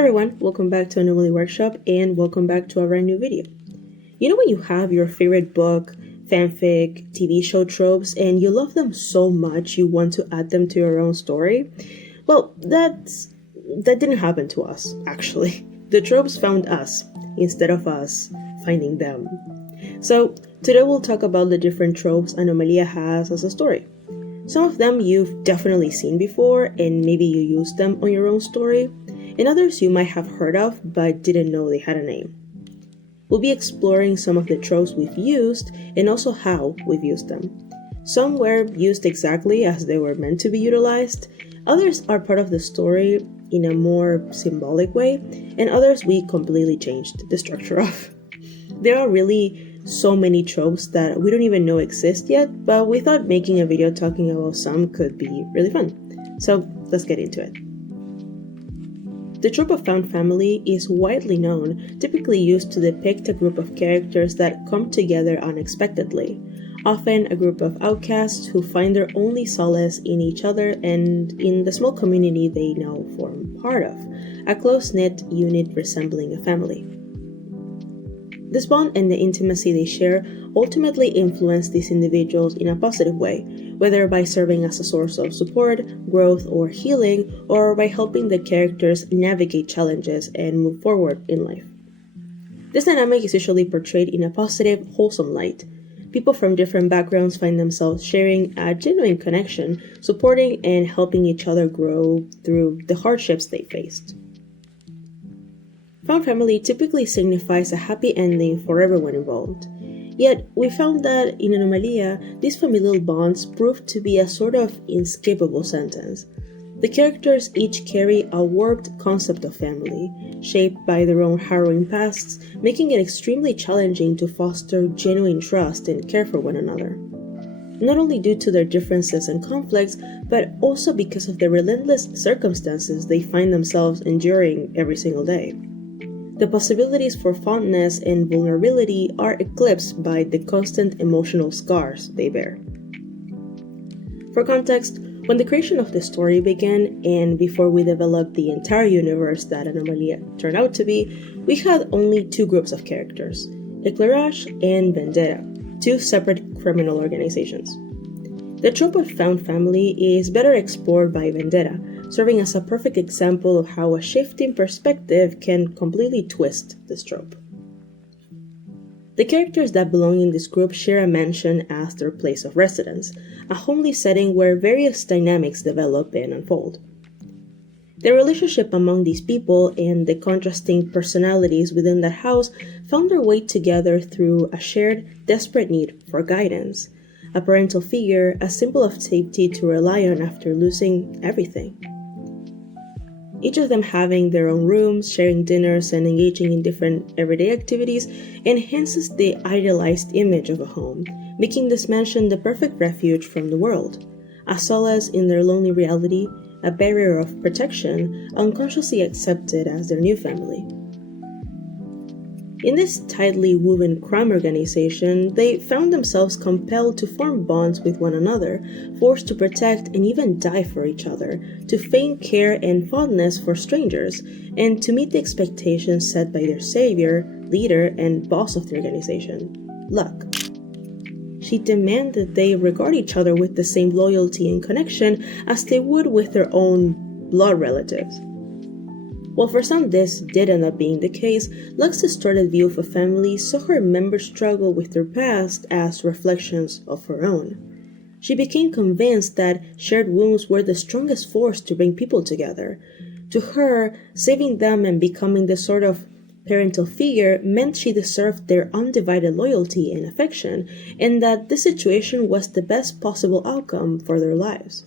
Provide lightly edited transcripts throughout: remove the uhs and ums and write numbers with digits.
everyone, welcome back to Anomaly Workshop and welcome back to a brand new video. You know when you have your favorite book, fanfic, TV show tropes and you love them so much you want to add them to your own story? Well, that didn't happen to us, actually. The tropes found us instead of us finding them. So today we'll talk about the different tropes Anomalía has as a story. Some of them you've definitely seen before and maybe you use them on your own story, and others you might have heard of but didn't know they had a name. We'll be exploring some of the tropes we've used and also how we've used them. Some were used exactly as they were meant to be utilized, others are part of the story in a more symbolic way, and others we completely changed the structure of. There are really so many tropes that we don't even know exist yet, but we thought making a video talking about some could be really fun. So let's get into it. The trope of found family is widely known, typically used to depict a group of characters that come together unexpectedly, often a group of outcasts who find their only solace in each other and in the small community they now form part of, a close-knit unit resembling a family. This bond and the intimacy they share ultimately influence these individuals in a positive way, whether by serving as a source of support, growth, or healing, or by helping the characters navigate challenges and move forward in life. This dynamic is usually portrayed in a positive, wholesome light. People from different backgrounds find themselves sharing a genuine connection, supporting and helping each other grow through the hardships they faced. Found family typically signifies a happy ending for everyone involved. Yet, we found that in Anomalía, these familial bonds proved to be a sort of inescapable sentence. The characters each carry a warped concept of family, shaped by their own harrowing pasts, making it extremely challenging to foster genuine trust and care for one another. Not only due to their differences and conflicts, but also because of the relentless circumstances they find themselves enduring every single day. The possibilities for fondness and vulnerability are eclipsed by the constant emotional scars they bear. For context, when the creation of the story began, and before we developed the entire universe that Anomalía turned out to be, we had only two groups of characters, Éclairage and Vendetta, two separate criminal organizations. The trope of found family is better explored by Vendetta, serving as a perfect example of how a shift in perspective can completely twist this trope. The characters that belong in this group share a mansion as their place of residence, a homely setting where various dynamics develop and unfold. The relationship among these people and the contrasting personalities within that house found their way together through a shared, desperate need for guidance, a parental figure, a symbol of safety to rely on after losing everything. Each of them having their own rooms, sharing dinners, and engaging in different everyday activities enhances the idealized image of a home, making this mansion the perfect refuge from the world, a solace in their lonely reality, a barrier of protection, unconsciously accepted as their new family. In this tightly woven crime organization, they found themselves compelled to form bonds with one another, forced to protect and even die for each other, to feign care and fondness for strangers, and to meet the expectations set by their savior, leader, and boss of the organization, Luck. She demanded they regard each other with the same loyalty and connection as they would with their own blood relatives. While for some this did end up being the case, Luck's distorted view of a family saw her members struggle with their past as reflections of her own. She became convinced that shared wounds were the strongest force to bring people together. To her, saving them and becoming the sort of parental figure meant she deserved their undivided loyalty and affection, and that this situation was the best possible outcome for their lives.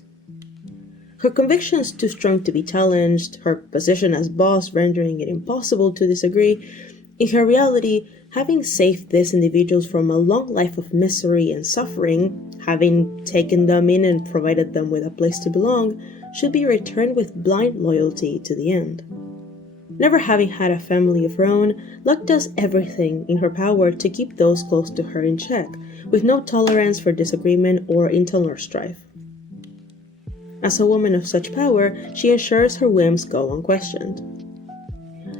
Her convictions too strong to be challenged, her position as boss rendering it impossible to disagree. In her reality, having saved these individuals from a long life of misery and suffering, having taken them in and provided them with a place to belong, should be returned with blind loyalty to the end. Never having had a family of her own, Luck does everything in her power to keep those close to her in check, with no tolerance for disagreement or internal strife. As a woman of such power, she ensures her whims go unquestioned.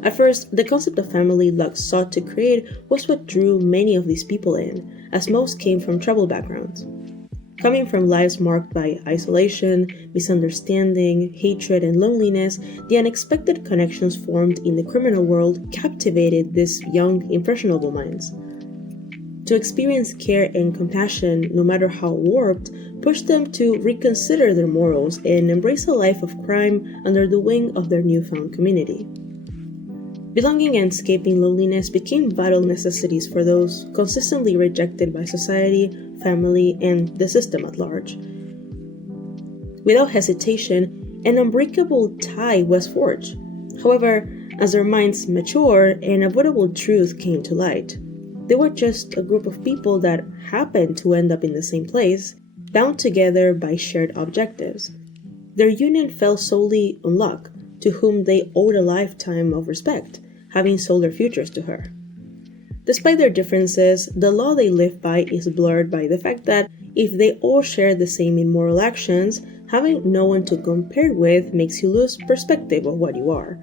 At first, the concept of family Locke sought to create was what drew many of these people in, as most came from troubled backgrounds. Coming from lives marked by isolation, misunderstanding, hatred, and loneliness, the unexpected connections formed in the criminal world captivated these young, impressionable minds. To experience care and compassion, no matter how warped, pushed them to reconsider their morals and embrace a life of crime under the wing of their newfound community. Belonging and escaping loneliness became vital necessities for those consistently rejected by society, family, and the system at large. Without hesitation, an unbreakable tie was forged. However, as their minds matured, an unavoidable truth came to light. They were just a group of people that happened to end up in the same place, bound together by shared objectives. Their union fell solely on Locke, to whom they owed a lifetime of respect, having sold their futures to her. Despite their differences, the law they live by is blurred by the fact that if they all share the same immoral actions, having no one to compare with makes you lose perspective of what you are.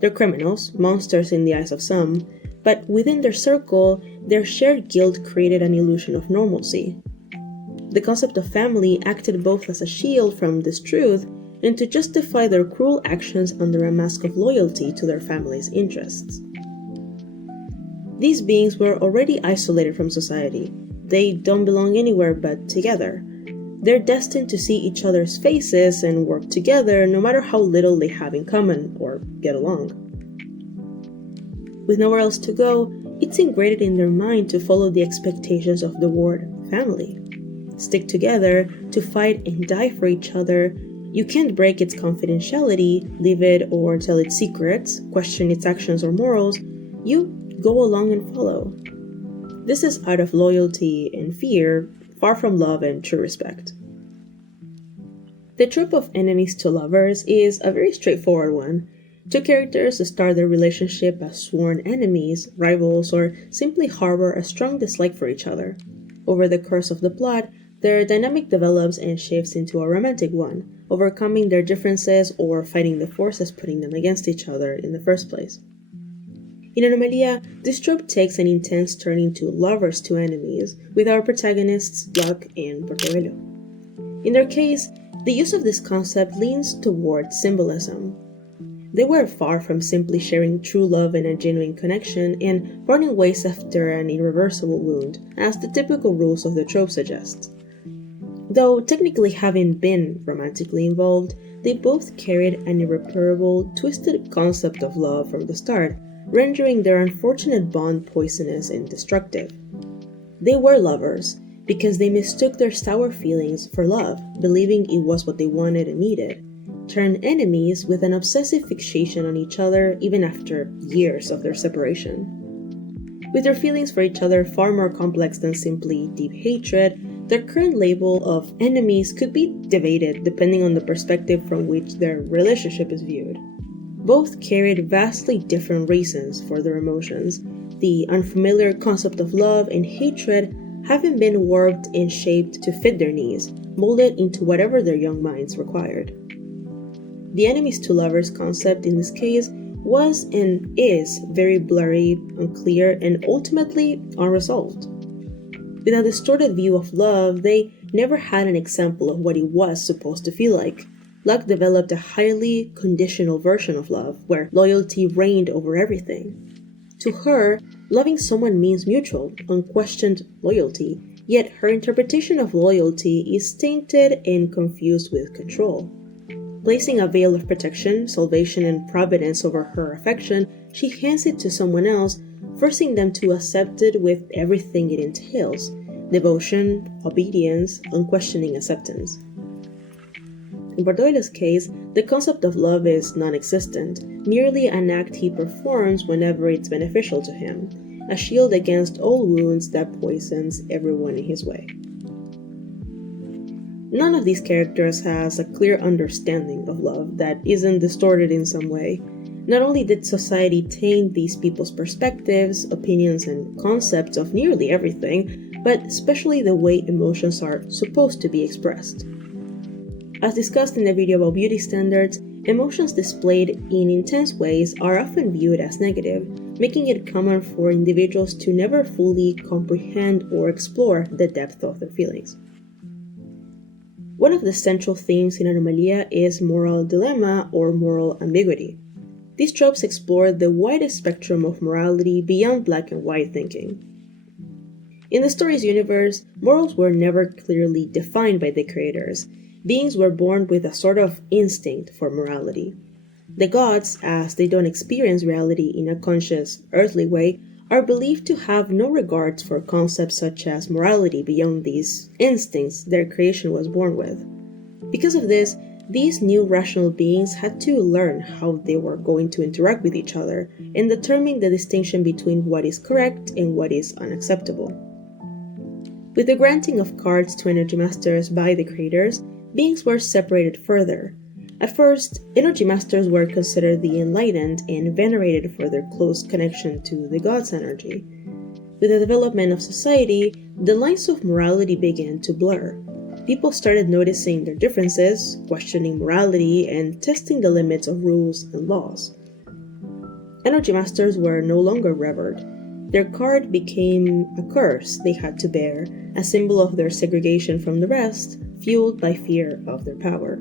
They're criminals, monsters in the eyes of some, but within their circle, their shared guilt created an illusion of normalcy. The concept of family acted both as a shield from this truth and to justify their cruel actions under a mask of loyalty to their family's interests. These beings were already isolated from society. They don't belong anywhere but together. They're destined to see each other's faces and work together no matter how little they have in common or get along. With nowhere else to go, it's ingrained in their mind to follow the expectations of the word family. Stick together, to fight and die for each other. You can't break its confidentiality, leave it or tell its secrets, question its actions or morals. You go along and follow. This is out of loyalty and fear, far from love and true respect. The trope of enemies to lovers is a very straightforward one. Two characters start their relationship as sworn enemies, rivals, or simply harbor a strong dislike for each other. Over the course of the plot, their dynamic develops and shifts into a romantic one, overcoming their differences or fighting the forces putting them against each other in the first place. In Anomalía, this trope takes an intense turn into lovers to enemies, with our protagonists Locke and Portobello. In their case, the use of this concept leans towards symbolism. They were far from simply sharing true love and a genuine connection and parting ways after an irreversible wound, as the typical rules of the trope suggest. Though technically having been romantically involved, they both carried an irreparable, twisted concept of love from the start, rendering their unfortunate bond poisonous and destructive. They were lovers because they mistook their sour feelings for love, believing it was what they wanted and needed, turned enemies with an obsessive fixation on each other even after years of their separation. With their feelings for each other far more complex than simply deep hatred, their current label of enemies could be debated depending on the perspective from which their relationship is viewed. Both carried vastly different reasons for their emotions, the unfamiliar concept of love and hatred having been warped and shaped to fit their needs, molded into whatever their young minds required. The enemies to lovers concept in this case was and is very blurry, unclear, and ultimately unresolved. With a distorted view of love, they never had an example of what it was supposed to feel like. Locke developed a highly conditional version of love, where loyalty reigned over everything. To her, loving someone means mutual, unquestioned loyalty, yet her interpretation of loyalty is tainted and confused with control. Placing a veil of protection, salvation, and providence over her affection, she hands it to someone else, forcing them to accept it with everything it entails: devotion, obedience, unquestioning acceptance. In Portobello's case, the concept of love is non-existent, merely an act he performs whenever it's beneficial to him, a shield against all wounds that poisons everyone in his way. None of these characters has a clear understanding of love that isn't distorted in some way. Not only did society taint these people's perspectives, opinions, and concepts of nearly everything, but especially the way emotions are supposed to be expressed. As discussed in the video about beauty standards, emotions displayed in intense ways are often viewed as negative, making it common for individuals to never fully comprehend or explore the depth of their feelings. One of the central themes in Anomalía is moral dilemma or moral ambiguity. These tropes explore the widest spectrum of morality beyond black and white thinking. In the story's universe, morals were never clearly defined by the creators. Beings were born with a sort of instinct for morality. The gods, as they don't experience reality in a conscious, earthly way, are believed to have no regards for concepts such as morality beyond these instincts their creation was born with. Because of this, these new rational beings had to learn how they were going to interact with each other and determine the distinction between what is correct and what is unacceptable. With the granting of cards to energy masters by the creators, beings were separated further. At first, energy masters were considered the enlightened and venerated for their close connection to the gods' energy. With the development of society, the lines of morality began to blur. People started noticing their differences, questioning morality, and testing the limits of rules and laws. Energy masters were no longer revered. Their card became a curse they had to bear, a symbol of their segregation from the rest, fueled by fear of their power.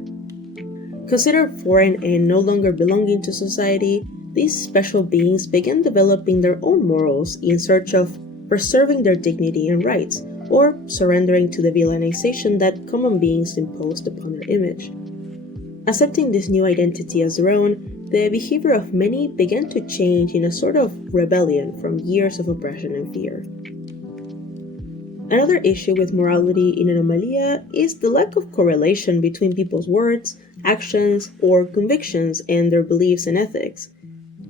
Considered foreign and no longer belonging to society, these special beings began developing their own morals in search of preserving their dignity and rights, or surrendering to the villainization that common beings imposed upon their image. Accepting this new identity as their own, the behavior of many began to change in a sort of rebellion from years of oppression and fear. Another issue with morality in Anomalía is the lack of correlation between people's words, actions, or convictions and their beliefs and ethics.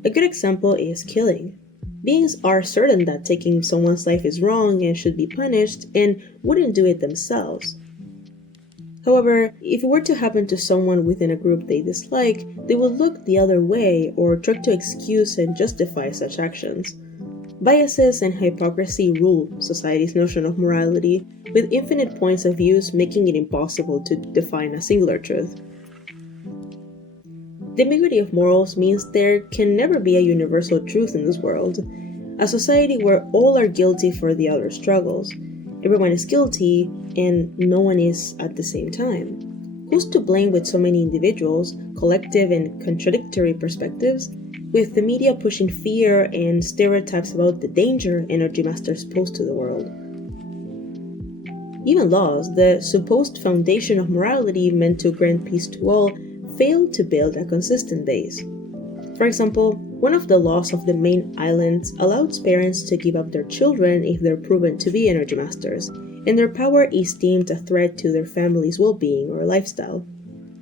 A good example is killing. Beings are certain that taking someone's life is wrong and should be punished, and wouldn't do it themselves. However, if it were to happen to someone within a group they dislike, they would look the other way or try to excuse and justify such actions. Biases and hypocrisy rule society's notion of morality, with infinite points of view making it impossible to define a singular truth. The ambiguity of morals means there can never be a universal truth in this world, a society where all are guilty for the other's struggles. Everyone is guilty, and no one is at the same time. Who's to blame with so many individuals, collective and contradictory perspectives, with the media pushing fear and stereotypes about the danger energy masters pose to the world? Even laws, the supposed foundation of morality meant to grant peace to all, fail to build a consistent base. For example, one of the laws of the main islands allowed parents to give up their children if they're proven to be energy masters, and their power is deemed a threat to their family's well-being or lifestyle.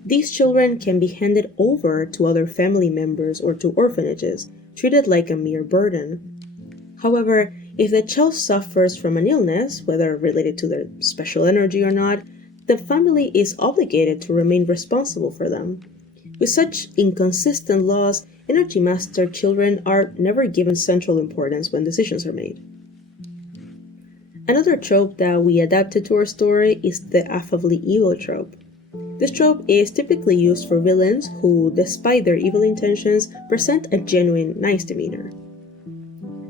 These children can be handed over to other family members or to orphanages, treated like a mere burden. However, if the child suffers from an illness, whether related to their special energy or not, the family is obligated to remain responsible for them. With such inconsistent laws, energy master children are never given central importance when decisions are made. Another trope that we adapted to our story is the Affably evil trope. This trope is typically used for villains who, despite their evil intentions, present a genuine nice demeanor.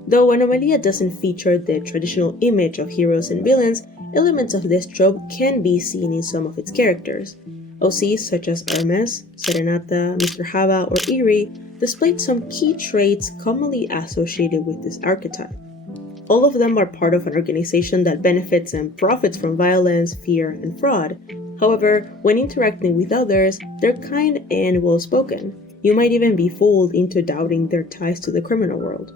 Though Anomalía doesn't feature the traditional image of heroes and villains, elements of this trope can be seen in some of its characters. OCs such as Hermes, Serenata, Mr. Hava, or Eerie displayed some key traits commonly associated with this archetype. All of them are part of an organization that benefits and profits from violence, fear, and fraud. However, when interacting with others, they're kind and well-spoken. You might even be fooled into doubting their ties to the criminal world.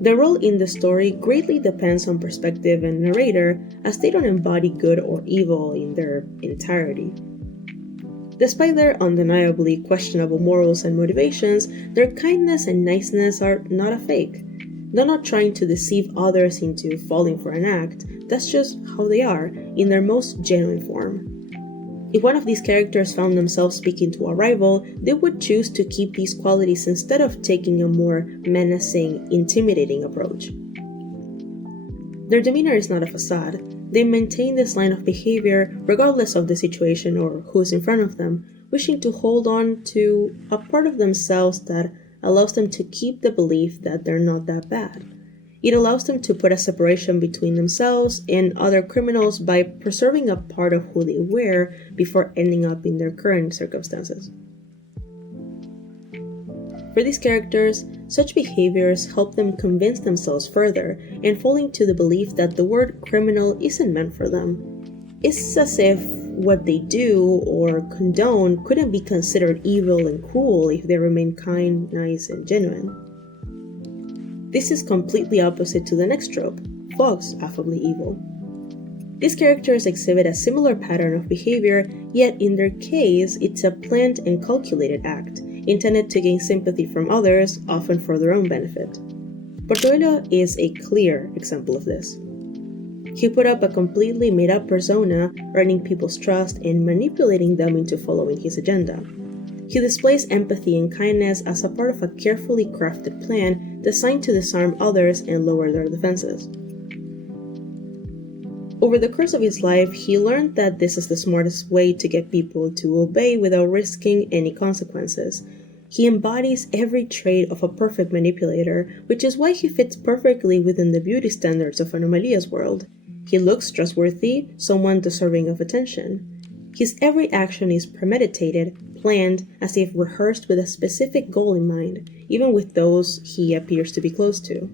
Their role in the story greatly depends on perspective and narrator, as they don't embody good or evil in their entirety. Despite their undeniably questionable morals and motivations, their kindness and niceness are not a fake. They're not trying to deceive others into falling for an act, that's just how they are, in their most genuine form. If one of these characters found themselves speaking to a rival, they would choose to keep these qualities instead of taking a more menacing, intimidating approach. Their demeanor is not a facade. They maintain this line of behavior regardless of the situation or who's in front of them, wishing to hold on to a part of themselves that allows them to keep the belief that they're not that bad. It allows them to put a separation between themselves and other criminals by preserving a part of who they were before ending up in their current circumstances. For these characters, such behaviors help them convince themselves further and fall into the belief that the word criminal isn't meant for them. It's as if what they do or condone couldn't be considered evil and cruel if they remain kind, nice, and genuine. This is completely opposite to the next trope, Fox, Affably Evil. These characters exhibit a similar pattern of behavior, yet in their case, it's a planned and calculated act, intended to gain sympathy from others, often for their own benefit. Portoelo is a clear example of this. He put up a completely made-up persona, earning people's trust and manipulating them into following his agenda. He displays empathy and kindness as a part of a carefully crafted plan designed to disarm others and lower their defenses. Over the course of his life, he learned that this is the smartest way to get people to obey without risking any consequences. He embodies every trait of a perfect manipulator, which is why he fits perfectly within the beauty standards of Anomalía's world. He looks trustworthy, someone deserving of attention. His every action is premeditated, planned, as if rehearsed with a specific goal in mind, even with those he appears to be close to.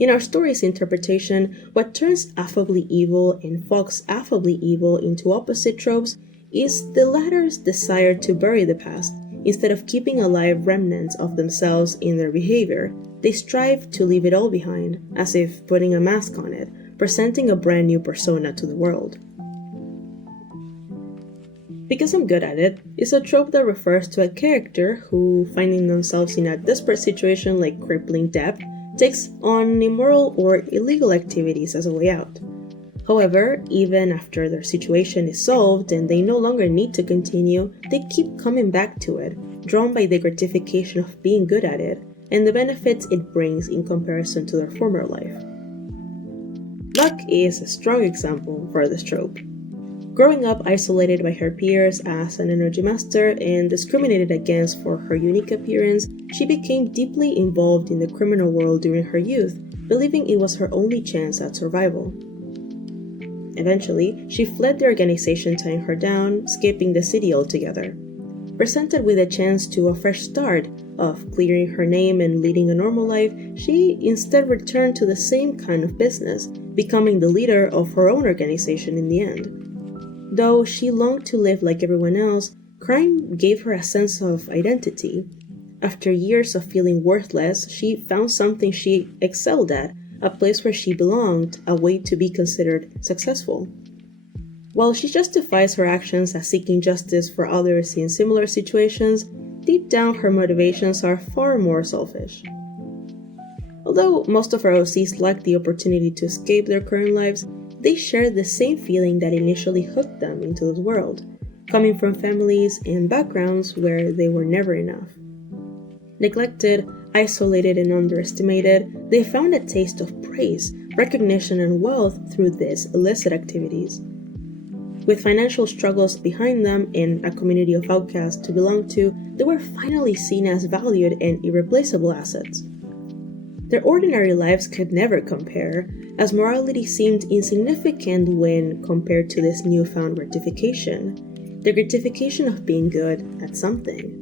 In our story's interpretation, what turns Affably Evil and Fox Affably Evil into opposite tropes is the latter's desire to bury the past. Instead of keeping alive remnants of themselves in their behavior, they strive to leave it all behind, as if putting a mask on it, presenting a brand new persona to the world. Because I'm good at it is a trope that refers to a character who, finding themselves in a desperate situation like crippling debt, takes on immoral or illegal activities as a way out. However, even after their situation is solved and they no longer need to continue, they keep coming back to it, drawn by the gratification of being good at it and the benefits it brings in comparison to their former life. Luck is a strong example for this trope. Growing up isolated by her peers as an energy master and discriminated against for her unique appearance, she became deeply involved in the criminal world during her youth, believing it was her only chance at survival. Eventually, she fled the organization tying her down, escaping the city altogether. Presented with a chance to a fresh start of clearing her name and leading a normal life, she instead returned to the same kind of business, becoming the leader of her own organization in the end. Though she longed to live like everyone else, crime gave her a sense of identity. After years of feeling worthless, she found something she excelled at, a place where she belonged, a way to be considered successful. While she justifies her actions as seeking justice for others in similar situations, deep down her motivations are far more selfish. Although most of our OCs lack the opportunity to escape their current lives, they share the same feeling that initially hooked them into this world, coming from families and backgrounds where they were never enough. Neglected, isolated, and underestimated, they found a taste of praise, recognition, and wealth through these illicit activities. With financial struggles behind them and a community of outcasts to belong to, they were finally seen as valued and irreplaceable assets. Their ordinary lives could never compare, as morality seemed insignificant when compared to this newfound gratification, the gratification of being good at something.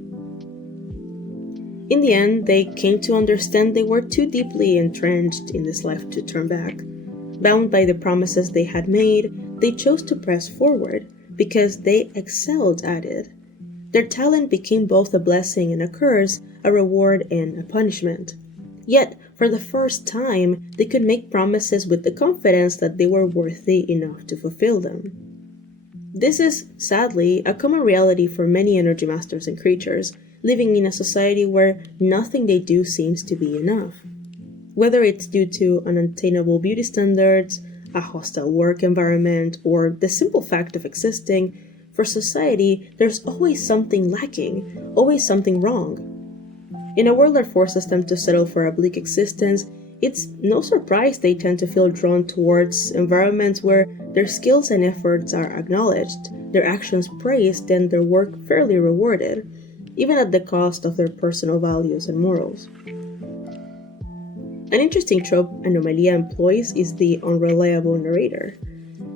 In the end, they came to understand they were too deeply entrenched in this life to turn back. Bound by the promises they had made, they chose to press forward because they excelled at it. Their talent became both a blessing and a curse, a reward and a punishment. Yet, for the first time, they could make promises with the confidence that they were worthy enough to fulfill them. This is, sadly, a common reality for many energy masters and creatures, living in a society where nothing they do seems to be enough. Whether it's due to unattainable beauty standards, a hostile work environment, or the simple fact of existing, for society, there's always something lacking, always something wrong. In a world that forces them to settle for a bleak existence, It's no surprise they tend to feel drawn towards environments where their skills and efforts are acknowledged, their actions praised, and their work fairly rewarded, even at the cost of their personal values and morals. An interesting trope Anomalía employs is the unreliable narrator.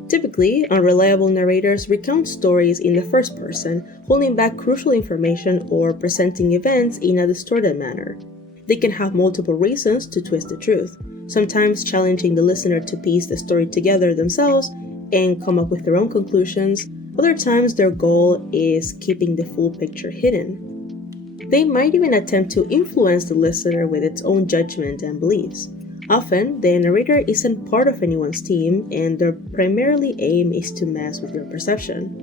Typically, unreliable narrators recount stories in the first person, holding back crucial information or presenting events in a distorted manner. They can have multiple reasons to twist the truth, sometimes challenging the listener to piece the story together themselves and come up with their own conclusions. Other times, their goal is keeping the full picture hidden. They might even attempt to influence the listener with its own judgment and beliefs. Often, the narrator isn't part of anyone's team, and their primary aim is to mess with your perception.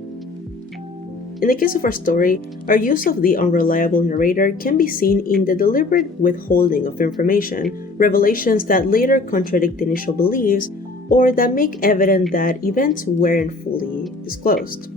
In the case of our story, our use of the unreliable narrator can be seen in the deliberate withholding of information, revelations that later contradict initial beliefs, or that make evident that events weren't fully disclosed.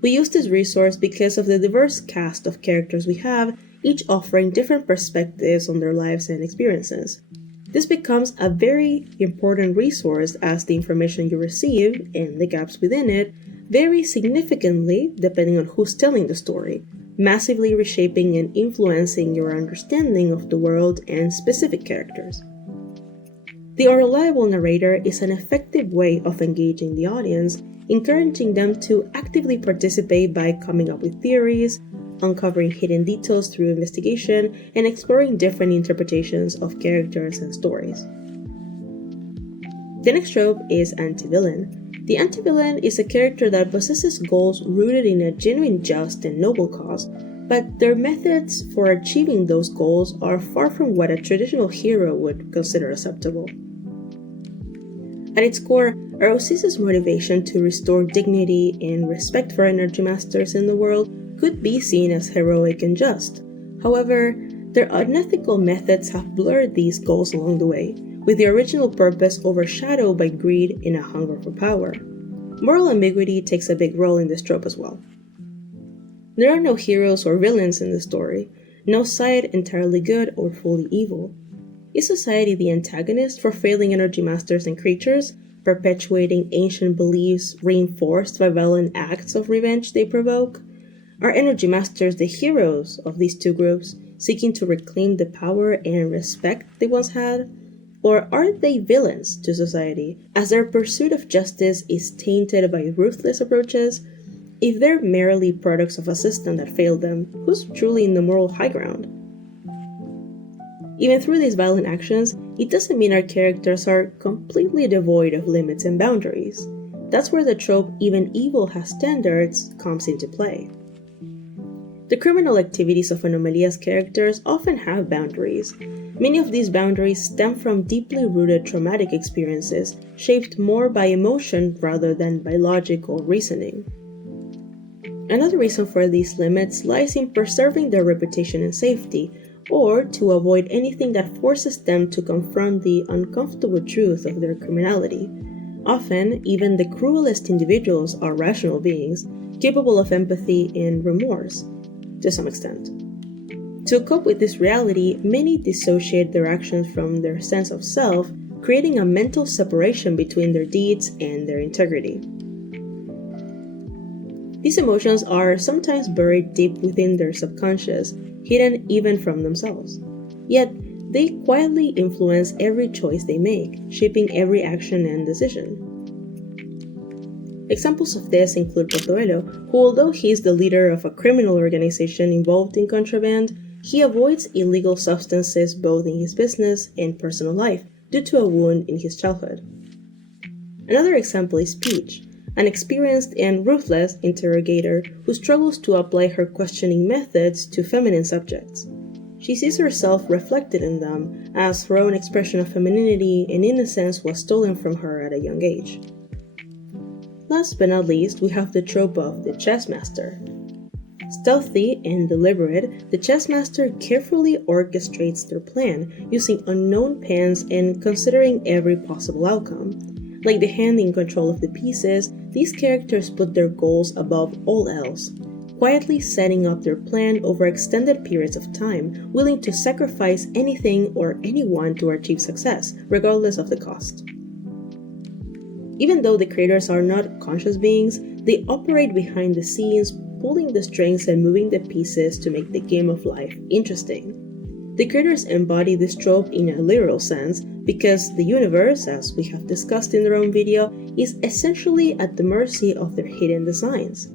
We use this resource because of the diverse cast of characters we have, each offering different perspectives on their lives and experiences. This becomes a very important resource as the information you receive, and the gaps within it, vary significantly depending on who's telling the story, massively reshaping and influencing your understanding of the world and specific characters. The unreliable narrator is an effective way of engaging the audience, encouraging them to actively participate by coming up with theories, uncovering hidden details through investigation, and exploring different interpretations of characters and stories. The next trope is anti-villain. The anti-villain is a character that possesses goals rooted in a genuine just and noble cause, but their methods for achieving those goals are far from what a traditional hero would consider acceptable. At its core, Arosis's motivation to restore dignity and respect for energy masters in the world could be seen as heroic and just. However, their unethical methods have blurred these goals along the way, with the original purpose overshadowed by greed and a hunger for power. Moral ambiguity takes a big role in this trope as well. There are no heroes or villains in the story, no side entirely good or fully evil. Is society the antagonist for failing energy masters and creatures, perpetuating ancient beliefs reinforced by violent acts of revenge they provoke? Are energy masters the heroes of these two groups, seeking to reclaim the power and respect they once had? Or are they villains to society, as their pursuit of justice is tainted by ruthless approaches? If they're merely products of a system that failed them, who's truly in the moral high ground? Even through these violent actions, it doesn't mean our characters are completely devoid of limits and boundaries. That's where the trope "even evil has standards" comes into play. The criminal activities of Anomalía's characters often have boundaries. Many of these boundaries stem from deeply rooted traumatic experiences, shaped more by emotion rather than by logic or reasoning. Another reason for these limits lies in preserving their reputation and safety, or to avoid anything that forces them to confront the uncomfortable truth of their criminality. Often, even the cruelest individuals are rational beings, capable of empathy and remorse, to some extent. To cope with this reality, many dissociate their actions from their sense of self, creating a mental separation between their deeds and their integrity. These emotions are sometimes buried deep within their subconscious, hidden even from themselves. Yet, they quietly influence every choice they make, shaping every action and decision. Examples of this include Portobello, who, although he is the leader of a criminal organization involved in contraband, he avoids illegal substances both in his business and personal life due to a wound in his childhood. Another example is Peach, an experienced and ruthless interrogator who struggles to apply her questioning methods to feminine subjects. She sees herself reflected in them, as her own expression of femininity and innocence was stolen from her at a young age. Last but not least, we have the trope of the chess master. Stealthy and deliberate, the chess master carefully orchestrates their plan, using unknown pawns and considering every possible outcome. Like the hand in control of the pieces, these characters put their goals above all else, quietly setting up their plan over extended periods of time, willing to sacrifice anything or anyone to achieve success, regardless of the cost. Even though the creators are not conscious beings, they operate behind the scenes, pulling the strings and moving the pieces to make the game of life interesting. The creators embody this trope in a literal sense because the universe, as we have discussed in their own video, is essentially at the mercy of their hidden designs.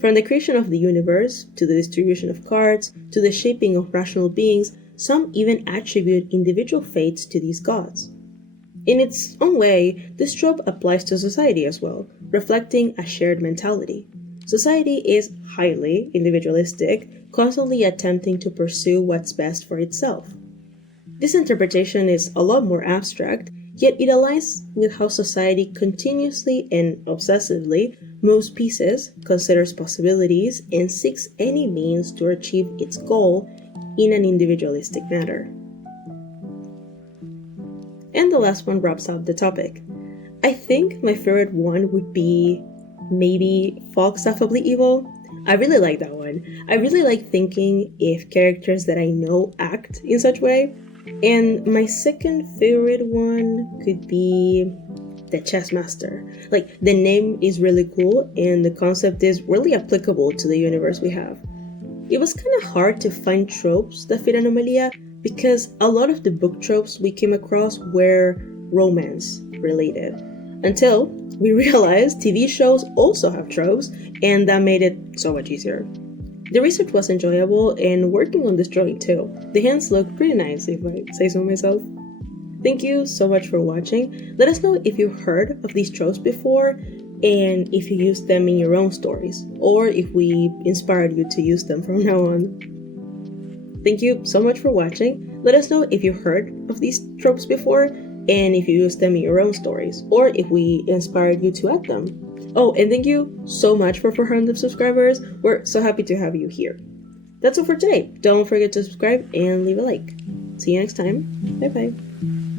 From the creation of the universe, to the distribution of cards, to the shaping of rational beings, some even attribute individual fates to these gods. In its own way, this trope applies to society as well, reflecting a shared mentality. Society is highly individualistic, constantly attempting to pursue what's best for itself. This interpretation is a lot more abstract, yet it aligns with how society continuously and obsessively moves pieces, considers possibilities, and seeks any means to achieve its goal in an individualistic manner. And the last one wraps up the topic. I think my favorite one would be maybe Fox Affably Evil. I really like that one. I really like thinking if characters that I know act in such way. And my second favorite one could be the Chess Master. Like, the name is really cool and the concept is really applicable to the universe we have. It was kind of hard to find tropes that fit Anomalía because a lot of the book tropes we came across were romance related. Until we realized TV shows also have tropes, and that made it so much easier. The research was enjoyable, and working on this drawing too. The hands look pretty nice, if I say so myself. Thank you so much for watching. Let us know if you've heard of these tropes before, and if you use them in your own stories, or if we inspired you to use them from now on. Thank you so much for watching. Let us know if you've heard of these tropes before, and if you use them in your own stories, or if we inspired you to add them. Oh, and thank you so much for 400 subscribers. We're so happy to have you here. That's all for today. Don't forget to subscribe and leave a like. See you next time. Bye bye.